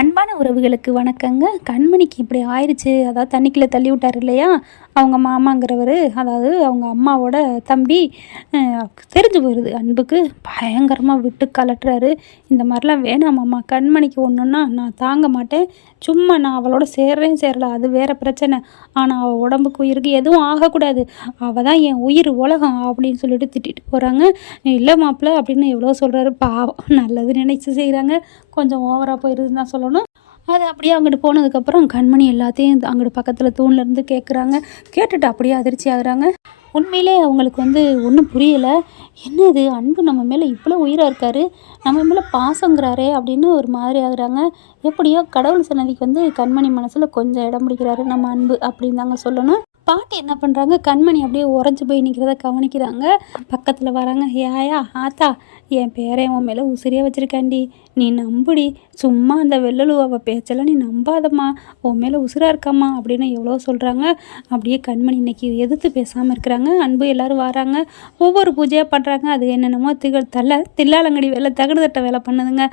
அன்பான உறவுகளுக்கு வணக்கங்க. கண்மணிக்கு இப்படி ஆயிடுச்சு. அதாவது தண்ணிக்குள்ளே தள்ளி விட்டார் இல்லையா, அவங்க மாமாங்கிறவர், அதாவது அவங்க அம்மாவோட தம்பி. தெரிஞ்சு போயிடுது அன்புக்கு. பயங்கரமாக விட்டு கலட்டுறாரு. இந்த மாதிரிலாம் வேணாமாம்மா, கண்மணிக்கு ஒன்றுன்னா நான் தாங்க மாட்டேன். சும்மா நான் அவளோட சேர்றேன் சேரல, அது வேறு பிரச்சனை. ஆனால் அவள் உடம்புக்கு உயிருக்கு எதுவும் ஆகக்கூடாது. அவள் தான் என் உயிர் உலகம் அப்படின்னு சொல்லிட்டு திட்டிட்டு போகிறாங்க. இல்லை மாப்பிள்ள அப்படின்னு எவ்வளோ சொல்கிறாரு. பாவம், நல்லது நினைச்சு செய்கிறாங்க. கொஞ்சம் ஓவராக போயிடுதுன்னு தான் சொல்லணும். அது அப்படியே அங்கிட்டு போனதுக்கப்புறம் கண்மணி எல்லாத்தையும் அங்கிட்டு பக்கத்தில் தூண்லேருந்து கேட்குறாங்க. கேட்டுட்டு அப்படியே அதிர்ச்சி ஆகுறாங்க. உண்மையிலே அவங்களுக்கு ஒன்றும் புரியலை. என்ன இது, அன்பு நம்ம மேலே இவ்வளோ உயிராக இருக்காரு, நம்ம மேலே பாசங்கிறாரே அப்படின்னு ஒரு மாதிரி ஆகுறாங்க. எப்படியோ கடவுள் சன்னதிக்கு கண்மணி மனசில் கொஞ்சம் இடம் பிடிக்கிறாரு நம்ம அன்பு அப்படின்னு தாங்க சொல்லணும். பாட்டி என்ன பண்ணுறாங்க, கண்மணி அப்படியே உறைஞ்சி போய் நிற்கிறத கவனிக்கிறாங்க. பக்கத்தில் வராங்க. ஏயா ஆத்தா, என் பேரன் உன் மேலே உசிரியாக வச்சுருக்காண்டி, நீ நம்புடி. சும்மா அந்த வெள்ளலுவாவை பேச்செல்லாம் நீ நம்பாதம்மா, உன் மேலே உசுராக இருக்காம்மா அப்படின்னு எவ்வளோ சொல்கிறாங்க. அப்படியே கண்மணி இன்னைக்கு எதிர்த்து பேசாமல் இருக்கிறாங்க. அன்பு எல்லோரும் வராங்க, ஒவ்வொரு பூஜையாக பண்ணுறாங்க. அது என்னென்னமோ தில்லாலங்கடி வேலை, தகடு தட்ட வேலை பண்ணுதுங்க.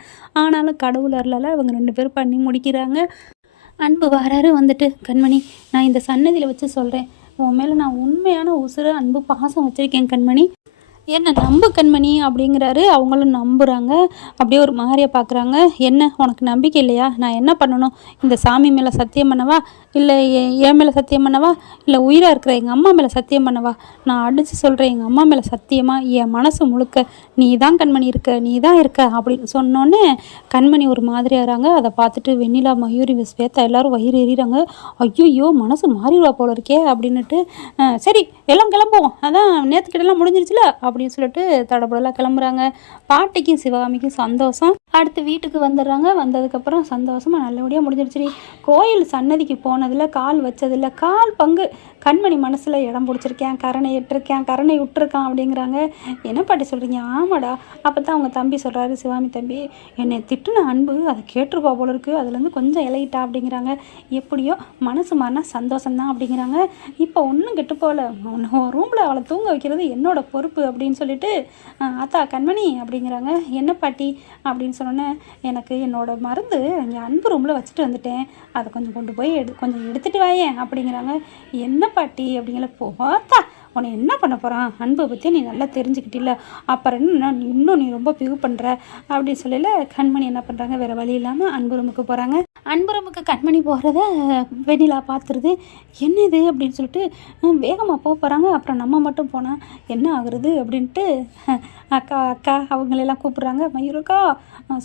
ஆனாலும் கடவுள் அருளால் இவங்க 2 பேரும் பண்ணி முடிக்கிறாங்க. அன்பு வராரு. கண்மணி, நான் இந்த சன்னதியில் வச்சு சொல்கிறேன், உன் மேலே நான் உண்மையான உசுர அன்பு பாசம் வச்சுருக்கேன் கண்மணி, என்ன நம்பு கண்மணி அப்படிங்கிறாரு. அவங்களும் நம்புகிறாங்க. அப்படியே ஒரு மாதிரியை பார்க்குறாங்க. என்ன உனக்கு நம்பிக்கை இல்லையா? நான் என்ன பண்ணணும்? இந்த சாமி மேலே சத்தியம் பண்ணவா, இல்லை என் மேலே சத்தியம் பண்ணவா, இல்லை உயிராக இருக்கிற எங்கள் அம்மா மேலே சத்தியம் பண்ணவா? நான் அடித்து சொல்கிறேன், எங்கள் அம்மா மேலே சத்தியமாக என் மனசு முழுக்க நீ தான் கண்மணி இருக்க, நீ தான் இருக்க அப்படின்னு சொன்னோன்னே கண்மணி ஒரு மாதிரியாகிறாங்க. அதை பார்த்துட்டு வெண்ணிலா, மயூரி, ஸ்வேதா எல்லோரும் வயிறு எறிகிறாங்க. ஐயோ, மனசு மாறிடுவா போல இருக்கே அப்படின்னுட்டு, சரி எல்லாம் கிளம்புவோம், அதான் நேற்றுக்கிட்டலாம் முடிஞ்சிருச்சுல அப்படின்னு சொல்லிட்டு தடபுடலாக கிளம்புறாங்க. பாட்டிக்கும் சிவகாமிக்கும் சந்தோஷம். அடுத்து வீட்டுக்கு வந்துடுறாங்க. வந்ததுக்கப்புறம் சந்தோஷமாக நல்லபடியாக முடிஞ்சிருச்சு. கோயில் சன்னதிக்கு போனதில் கால் வச்சதில்லை, கால் பங்கு கண்மணி மனசில் இடம் பிடிச்சிருக்கேன், கரணை இட்டிருக்கேன், கரணை விட்டுருக்கான் அப்படிங்கிறாங்க. என்ன பாட்டி சொல்கிறீங்க? ஆமாடா. அப்போ தான் அவங்க தம்பி சொல்கிறாரு, சிவாமி தம்பி, என்னை திட்டுன அன்பு அதை கேட்டுருப்பா போல இருக்குது, அதுலேருந்து கொஞ்சம் இலையிட்டா அப்படிங்கிறாங்க. எப்படியோ மனசு மாறினா சந்தோஷம்தான் அப்படிங்கிறாங்க. இப்போ ஒன்றும் கெட்டு போகல, ரூமில் அவளை தூங்க வைக்கிறது என்னோட பொறுப்பு அப்படின்னு சொல்லிட்டு, அத்தா கண்மணி அப்படிங்கிறாங்க. என்ன பாட்டி அப்படின்னு சொன்னோன்னே, எனக்கு என்னோட மருந்து என் அன்பு ரூமில் வச்சுட்டு வந்துட்டேன், அதை கொஞ்சம் கொண்டு போய் கொஞ்சம் எடுத்துகிட்டு வாயேன் அப்படிங்கிறாங்க. என்ன பாட்டி அப்படிங்கிற, போத்தா உன்னை என்ன பண்ண போகிறான், அன்பை பற்றி நீ நல்லா தெரிஞ்சுக்கிட்டில்ல, அப்புறம் இன்னும் நீ ரொம்ப பிகு பண்ணுற அப்படின்னு சொல்லல. கண்மணி என்ன பண்ணுறாங்க, வேறு வழி இல்லாமல் அன்பு ரூமுக்கு போகிறாங்க. அன்பு ரூமுக்கு கண்மணி போகிறத வெண்ணிலா பார்த்துருது. என்ன இது அப்படின்னு சொல்லிட்டு வேகமாக போகிறாங்க. அப்புறம் நம்ம மட்டும் போனால் என்ன ஆகுறது அப்படின்ட்டு அக்கா அக்கா அவங்களெல்லாம் கூப்பிட்றாங்க. மயூரக்கா,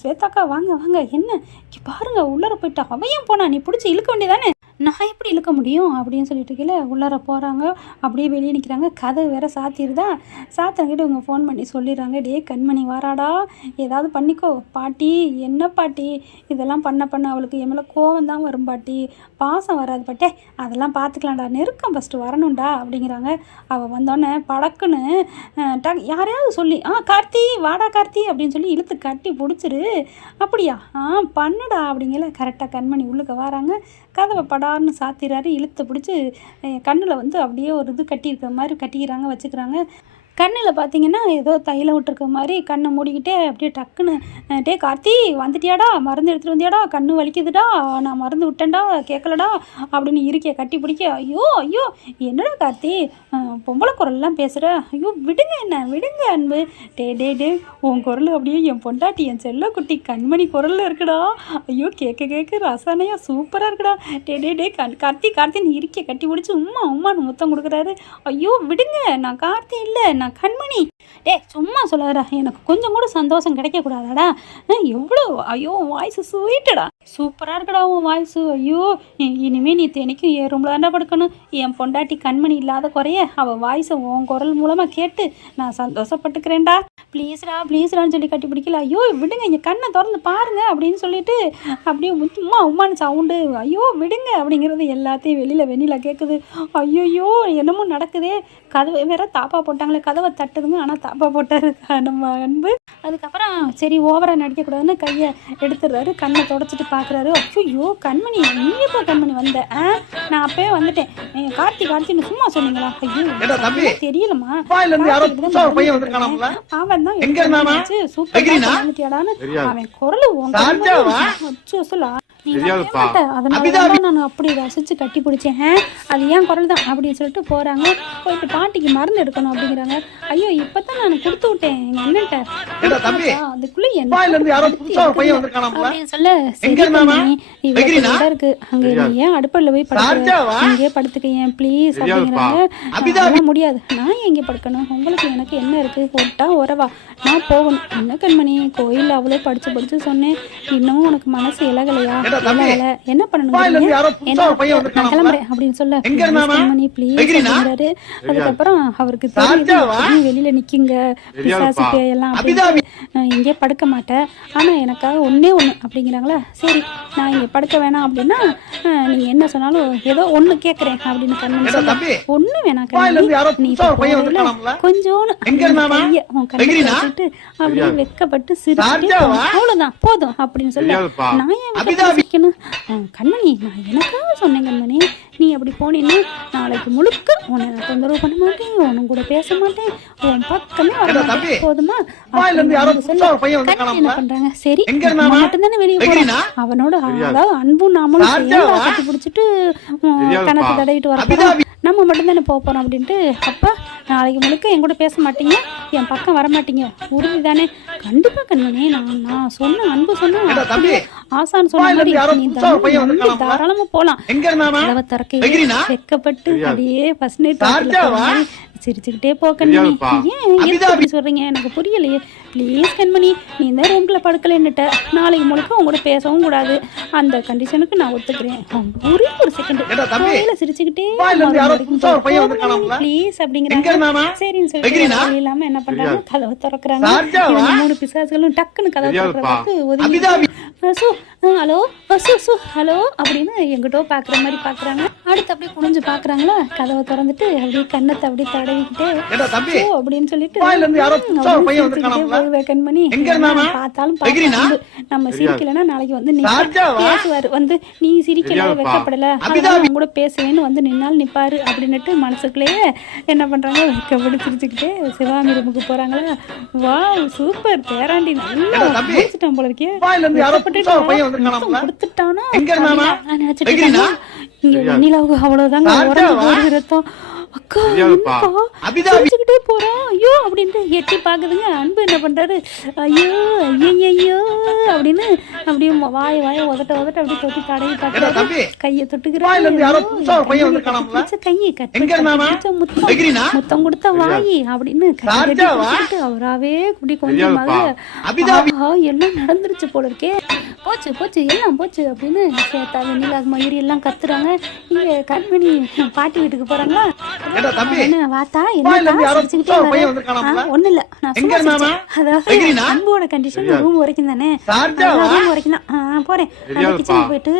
ஸ்வேதாக்கா, வாங்க வாங்க, என்ன பாருங்கள் உள்ளார போயிட்டா, அவையும் போனா, நீ பிடிச்சி இழுக்க வேண்டியதானே, நான் எப்படி இழுக்க முடியும் அப்படின்னு சொல்லிட்டு கீழே உள்ளார போகிறாங்க. அப்படியே வெளியே நிற்கிறாங்க. கதை வேறு சாத்திடுதா. சாத்தினங்கிட்ட இவங்க ஃபோன் பண்ணி சொல்லிடுறாங்க, டே கண்மணி வாராடா, ஏதாவது பண்ணிக்கோ. பாட்டி என்ன பாட்டி இதெல்லாம் பண்ண அவளுக்கு என் மேலே கோவம் தான் வரும் பாட்டி, பாசம் வராது பாட்டே, அதெல்லாம் பார்த்துக்கலாம்டா, நெருக்கம் ஃபஸ்ட்டு வரணும்டா அப்படிங்கிறாங்க. அவள் வந்தோடனே படக்குன்னு யாரையாவது சொல்லி, கார்த்தி வாடா கார்த்தி அப்படின்னு சொல்லி இழுத்து கட்டி பிடிச்சிரு. அப்படியா, பண்ணுடா அப்படிங்கிற. கரெக்டாக கண்மணி உள்ளுக்க வராங்க. கதவை படார்னு சாத்திராரு. இழுத்து பிடிச்சி கண்ணில் அப்படியே ஒரு இது கட்டியிருக்கிற மாதிரி கட்டிக்கிறாங்க, வச்சுக்கிறாங்க. கண்ணில் பார்த்தீங்கன்னா ஏதோ தைலம் விட்டுருக்க மாதிரி கண்ணை மூடிக்கிட்டே அப்படியே டக்குன்னு, டே கார்த்தி வந்துட்டியாடா, மருந்து எடுத்துகிட்டு வந்தியாடா, கண்ணு வலிக்குதுடா, நான் மருந்து விட்டேன்டா, கேட்கலடா அப்படின்னு இருக்கிய கட்டி பிடிக்க. ஐயோ ஐயோ, என்னடா கார்த்தி பொம்பளை குரல்லாம் பேசுகிற, ஐயோ விடுங்க, என்ன விடுங்க அன்பு, டே உன் குரல் அப்படியே என் பொண்டாட்டி என் செல்ல குட்டி கண்மணி குரலில் இருக்குடா, ஐயோ கேட்க ரசனையாக சூப்பராக இருக்குடா, டே கார்த்தி நீ இருக்கிய கட்டி பிடிச்சி உம்மான்னு முத்தம் கொடுக்குறாரு. ஐயோ விடுங்க, நான் கார்த்தி இல்லை, நான் கண்மணி. சும்மா சொல்லாதடா, எனக்கு கொஞ்சம் கூட சந்தோஷம் கிடைக்கக்கூடாதாடா, எவ்வளோ, ஐயோ வாய்ஸ் ஸ்வீட்டடா, சூப்பராக இருக்கடா உன் வாய்ஸு, ஐயோ இனிமேல் நீ தினைக்கும் என் ரூமில் தாண்டா படுக்கணும், என் பொண்டாட்டி கண்மணி இல்லாத குறைய அவள் வாய்ஸை உன் குரல் மூலமாக கேட்டு நான் சந்தோஷப்பட்டுக்கிறேன்டா, ப்ளீஸ்டான்னு சொல்லி கட்டி பிடிக்கல. ஐயோ விடுங்க, இங்கே கண்ணை திறந்து பாருங்க அப்படின்னு சொல்லிட்டு அப்படியே உம்மான்னு சவுண்டு, ஐயோ விடுங்க அப்படிங்கிறது எல்லாத்தையும் வெளியில் வெண்ணிலா கேட்குது. ஐயோயோ என்னமோ நடக்குதே, கதவை வேற தாப்பா போட்டாங்களே, கதவை தட்டுதுங்க, ஆனால் தாப்பா போட்டார் நம்ம அன்பு. அதுக்கப்புறம் சரி ஓவராக நடிக்கக்கூடாதுன்னு கையை எடுத்துடுறாரு. கண்ணை தொடச்சிட்டு பார்க்குறாரு. ஐயோ கண்மணி, நீ எப்போ கண்மணி வந்த? நான் அப்பவே வந்துட்டேன். கார்த்தின்னு சும்மா சொன்னீங்களா? ஐயோ தெரியலம்மா, அவன் தான் சூப்பர் வந்துட்டியாடான்னு அவன் குரல் நீ மாட்ட, அதனால நான் அப்படி ரசித்து கட்டி பிடிச்சேன். அது ஏன் குரல் தான் அப்படின்னு சொல்லிட்டு போகிறாங்க. போயிட்டு பாட்டிக்கு மருந்து எடுக்கணும் அப்படிங்கிறாங்க. ஐயோ இப்போ தான் நான் கொடுத்து விட்டேன் எங்கள் அண்ணன்ட்ட, அதுக்குள்ளே என்ன அப்படின்னு சொல்ல, சரி இவ்வளோ இருக்கு அங்கே, நீ ஏன் அடுப்பில் போய் படுக்க, இங்கேயே படுத்துக்க ஏன் ப்ளீஸ் அப்படிங்கிறாங்க. அதெல்லாம் முடியாது, நான் எங்கே படுக்கணும், உங்களுக்கு எனக்கு என்ன இருக்குது, ஒட்டா உறவா, நான் போகணும். என்ன கண்மணி, கோயில் அவ்வளோ படிச்சு சொன்னேன், இன்னமும் உனக்கு மனசு இலகலையா, இலகலை என்ன பண்ணணும், நான் கிளம்புறேன் அப்படின்னு சொல்ல, கண்மணி ப்ளீஸ் அப்படிங்கிறாரு. அதுக்கப்புறம் அவருக்கு தெரியுது வெளியில நிற்கிங்க பிசாசு பேயெல்லாம் அப்படின்னு, இங்கே படுக்க மாட்டேன், ஆனால் எனக்காக ஒன்று அப்படிங்கிறாங்களா. சரி நான் இங்கே படுக்க வேணாம் அப்படின்னா நீங்கள் என்ன சொன்னாலும் ஏதோ ஒன்று கேட்குறேன் அப்படின்னு கண்மணி சொல்ல, ஒன்று வேணாம் கண்மணி, நீ கொஞ்சோன்னு கையை உன் கையை வச்சுட்டு அப்படியே வெக்கப்பட்டு சிரிச்சுட்டு அவ்வளோதான் போதும் அப்படின்னு சொல்ல, நான் ஏன் சிரிக்கணும் கண்மணி, நான் எனக்காக சொன்னேன் கண்மணி, நீ அப்படி போனீன்னா நாளைக்கு முழுக்க உன்னை நான் தொந்தரவு பண்ண மாட்டேன், உன் கூட பேச மாட்டேன், உன் பக்கமே வர மாட்டேன், போதுமா சொல்ல. என்ன பண்றாங்க, சரி மட்டும் தானே வெளியே போறான், அவனோட அதாவது அன்பும் நாமளும் சேர்ந்து கட்டி பிடிச்சிட்டு கணக்கு தடவிட்டு வரப்போறோம், நம்ம மட்டும் தானே போறோம் அப்படின்ட்டு, அப்பா நாளைக்கு முழுக்க என் கூட பேச மாட்டீங்க, என் பக்கம் வர மாட்டீங்க, உறுதி தானே. கண்டிப்பா கண்மணி, நான் சொன்ன அன்பு சொன்ன ஆசான்னு சொன்ன மாதிரி நீ தாராளமா போலாம். கதவை திறக்க வெக்கப்பட்டு அப்படியே ஃபர்ஸ்ட் நைட் சிரிச்சுக்கிட்டே போ கண்மணி, ஏன் அப்படி சொல்றீங்க எனக்கு புரியலையே, ப்ளீஸ் கண்மணி, நீ இந்த ரூம்ல படுக்கலன்னுட்ட, நாளைக்கு முழுக்க உங்க கூட பேசவும் கூடாது, அந்த கண்டிஷனுக்கு நான் ஒத்துக்கிறேன், ஒரே ஒரு செகண்ட் கோயில சிரிச்சுக்கிட்டே ப்ளீஸ் அப்படிங்கிறாங்க. சரின்னு சொல்லிட்டு இல்லாம என்ன பண்றாங்க, கதவை திறக்கிறாங்க. 3 பிசாசுகளும் டக்குன்னு கதவை திறக்கிறதுக்கு ஒதுங்கி ஹலோ ஹலோ அப்படின்னு எங்கிட்ட பாக்குற மாதிரி பாக்குறாங்க. அடுத்து அப்படியே குனிஞ்சு பாக்குறாங்களா, கதவை திறந்துட்டு அப்படியே கண்ணத்தை அப்படியே தடவிக்கிட்டு அப்படின்னு சொல்லிட்டு கண்மணி பார்த்தாலும் நம்ம சிரிக்கலன்னா நாளைக்கு வந்து பேசுவாரு, வந்து நீ சிரிக்கல வெக்கப்படல அதனால கூட பேசுவேன்னு வந்து நின்னாலும் நிப்பாரு அப்படின்னுட்டு மனசுக்குள்ளேயே என்ன பண்றாங்க, வெக்கப்பட்டு சிரிச்சுக்கிட்டே சிவாமி ரூமுக்கு போறாங்களா. வா சூப்பர் பேராண்டி நல்லா முடிச்சுட்டான் போல இருக்கே, கொடுத்துட்டானா நினைச்சிட்டு இங்க வெண்ணிலாவுக்கு அவ்வளவுதாங்க உடம்பு போடுது ரத்தம். அக்கா சிரிச்சுக்கிட்டே போறா, ஐயோ அப்படின்ட்டு எட்டி பாக்குதுங்க. அன்பு என்ன பண்றாரு, ஐயோ ஐயோ அப்படின்னு அப்படியே வாய உதட்ட அப்படியே தொட்டி தடவி பாக்குறாரு, கையை தொட்டுக்கிறாரு, கையை கட்டி முத்தம் கொடுத்த வாயி அப்படின்னு அவராவே குடி கொஞ்சமாக எல்லாம் நடந்துருச்சு போல இருக்கே, போச்சு எல்லாம் போச்சு அப்படின்னு சேத்தா வெண்ணிலா மயூரி எல்லாம் கத்துறாங்க. இங்க கண்மணி பாட்டி வீட்டுக்கு போறாங்களா, வாத்தா ஒண்ணு இல்ல, அதாவது அன்போட கண்டிஷன் ரூம் வரைக்கும் தானே, ரூம் வரைக்கும் தான் போறேன், கிச்சனுக்கு போயிட்டு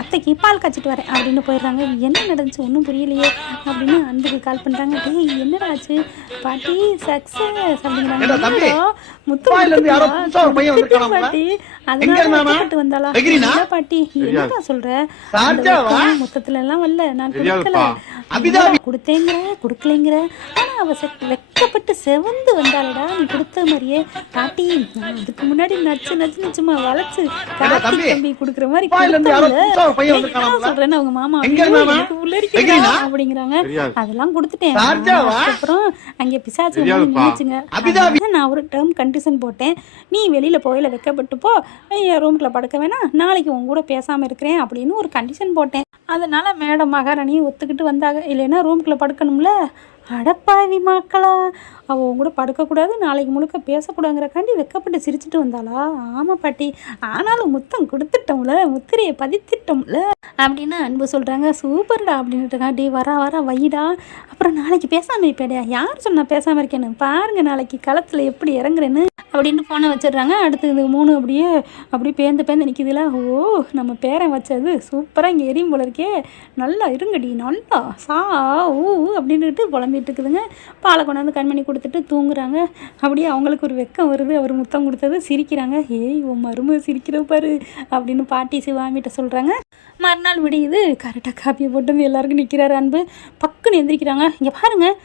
அத்தைக்கு பால் காய்ச்சிட்டு வரேன் அப்படின்னு போயிடுறாங்க. என்ன நடந்துச்சு ஒன்றும் புரியலையே அப்படின்னு அன்புக்கு கால் பண்றாங்க. டேய் என்னடா ஆச்சு பாட்டி, சக்சஸ் அப்படிங்கிறாங்க. முத்து பாட்டி அதனால வந்தாளா பாட்டி, என்னடா சொல்ற, மொத்தத்துல எல்லாம் வரல, நான் கொடுத்தேங்கிற கொடுக்கலைங்கிற, ஆனா அவ வெக்கப்பட்டு செவந்து வந்தாளடா, நீ கொடுத்த மாதிரியே பாட்டி, அதுக்கு முன்னாடி நச்சு சும்மா வளைச்சு கார்த்திக் தம்பி குடுக்குற மாதிரி சொல்றேன்னு அவங்க மாமா அப்படிங்கிறாங்க. அதெல்லாம் கொடுத்துட்டேன். அப்புறம் அங்கே பிசாசு நினைச்சுங்க, நான் ஒரு டேர்ம் கண்டிஷன் போட்டேன், நீ வெளியில போயில வெக்கப்பட்டு போ, ரூம்ல படுக்க வேணாம், நாளைக்கு உங்க கூட பேசாம இருக்கிறேன் அப்படின்னு ஒரு கண்டிஷன் போட்டேன். அதனால மேடம் மகாராணியும் ஒத்துக்கிட்டு வந்தாங்க, இல்லைன்னா ரூம்குள்ள படுக்கணும்ல. அடப்பாவி மக்களா, அவள் உங்க கூட படுக்கக்கூடாது, நாளைக்கு முழுக்க பேசக்கூடாதுங்கிறக்காண்டி வெக்கப்பட்டு சிரிச்சுட்டு வந்தாளா. ஆமாம் பாட்டி, ஆனாலும் முத்தம் கொடுத்துட்டோம்ல, முத்திரையை பதித்திட்டோம்ல அப்படின்னு அன்பு சொல்கிறாங்க. சூப்பர்டா அப்படின்ட்டுக்காண்டி வர வைடா, அப்புறம் நாளைக்கு பேசாமல் இருப்பேடையா, யார் சொன்னால் பேசாமல் இருக்கேன்னு பாருங்கள், நாளைக்கு களத்தில் எப்படி இறங்குறேன்னு அப்படின்னு ஃபோனை வச்சிடுறாங்க. அடுத்து இது 3 அப்படியே பேந்து நிற்கிதுல. ஓ நம்ம பேரன் வச்சது சூப்பராக இங்கே எரியும் போல இருக்கே, நல்லா இருங்கடி நல்லா ஊ அப்படின்ட்டு புலம்பிட்டு இருக்குதுங்க. பாலை கொண்டாந்து கண்மணி கொடுத்துட்டு தூங்குறாங்க. அப்படியே அவங்களுக்கு ஒரு வெக்கம் வருது, அவர் முத்தம் கொடுத்தது சிரிக்கிறாங்க. ஏய் உன் மருமக சிரிக்கிற பாரு அப்படின்னு பாட்டி சிவாமிகிட்ட சொல்கிறாங்க. மறுநாள் விடியுது, கரெக்டாக காப்பியை போட்டு எல்லாருக்கும் நிற்கிறாரு அன்பு. பக்குன்னு எந்திரிக்கிறாங்க. இங்கே பாருங்கள்,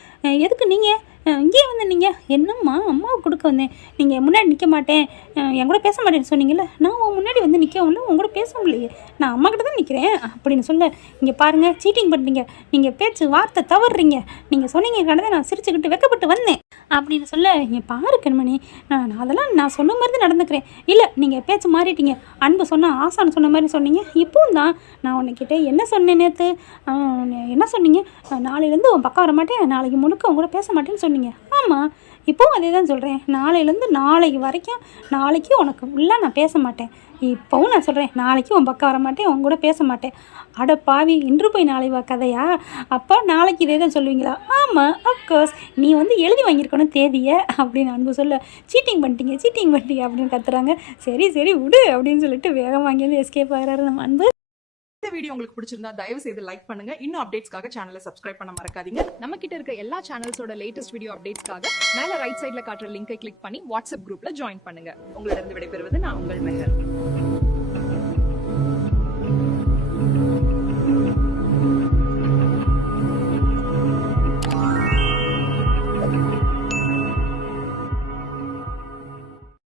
எதுக்கு நீங்கள் இங்கேயே வந்து நீங்கள் என்னம்மா அம்மாவுக்கு கொடுக்க வந்தேன், நீங்கள் முன்னாடி நிற்க மாட்டேன் என் கூட பேச மாட்டேன்னு சொன்னீங்கல்ல, நான் உன் முன்னாடி வந்து நிற்கவும் உங்க கூட பேச முடியலையே, நான் அம்மா கிட்ட தான் நிற்கிறேன் அப்படின்னு சொல்ல, இங்கே பாருங்கள் சீட்டிங் பண்ணுறீங்க, நீங்கள் பேச்சு வார்த்தை தவறுறீங்க, நீங்கள் சொன்னீங்க கடனை நான் சிரிச்சுக்கிட்டு வெக்கப்பட்டு வந்தேன் அப்படின்னு சொல்ல, இங்கே பாரு கண்மணி, நான் அதெல்லாம் நான் சொன்ன மாதிரி தான் நடந்துக்கிறேன். இல்லை நீங்கள் பேச்சு மாறிட்டீங்க, அன்பு சொன்னால் ஆசான்னு சொன்ன மாதிரி சொன்னீங்க. இப்போவும் தான் நான் உன்னைக்கிட்ட என்ன சொன்னேன் நேற்று, என்ன சொன்னீங்க, நாளையிலேருந்து உன் பக்கம் வர மாட்டேன், நாளைக்கு முழுக்க உங்க கூட பேச மாட்டேன்னு சொன்னீங்க. ஆமாம், இப்போவும் அதே தான் சொல்கிறேன். நாளையிலேருந்து நாளைக்கு வரைக்கும் நாளைக்கு உனக்கு ஃபுல்லாக நான் பேச மாட்டேன். இப்போவும் நான் சொல்கிறேன், நாளைக்கு உன் பக்கம் வர மாட்டேன், உன் கூட பேச மாட்டேன். அட பாவி, இன்று போய் நாளை வா கதையா? அப்போ நாளைக்கு இதே தான் சொல்லுவீங்களா? ஆமாம், அஃப்கோர்ஸ் நீ வந்து எழுதி வாங்கியிருக்கணும் தேதியை அப்படின்னு அன்பு சொல்ல, சீட்டிங் பண்ணிட்டீங்க அப்படின்னு கத்துறாங்க. சரி சரி விடு அப்படின்னு சொல்லிட்டு வேகம் வாங்கி வந்து எஸ்கேப் ஆகிறாரு நம்ம அன்பு. இந்த வீடியோ உங்களுக்கு பிடிச்சிருந்தா தயவு செய்து லைக் பண்ணுங்க. இன்னும் அப்டேட்ஸ்க்காக சேனலை சப்ஸ்கிரைப் பண்ண மறக்காதீங்க. நம்ம கிட்ட இருக்க எல்லா சேனல்ஸோட லேட்டஸ்ட் வீடியோ அப்டேட்ஸ்க்காக மேல ரைட் சைடுல காட்டுற லிங்கை கிளிக் பண்ணி வாட்ஸ்அப் குரூப்ல ஜாயின் பண்ணுங்க. உங்களிடம் விடைபெறுவது நான் உங்கள் மெஹர்.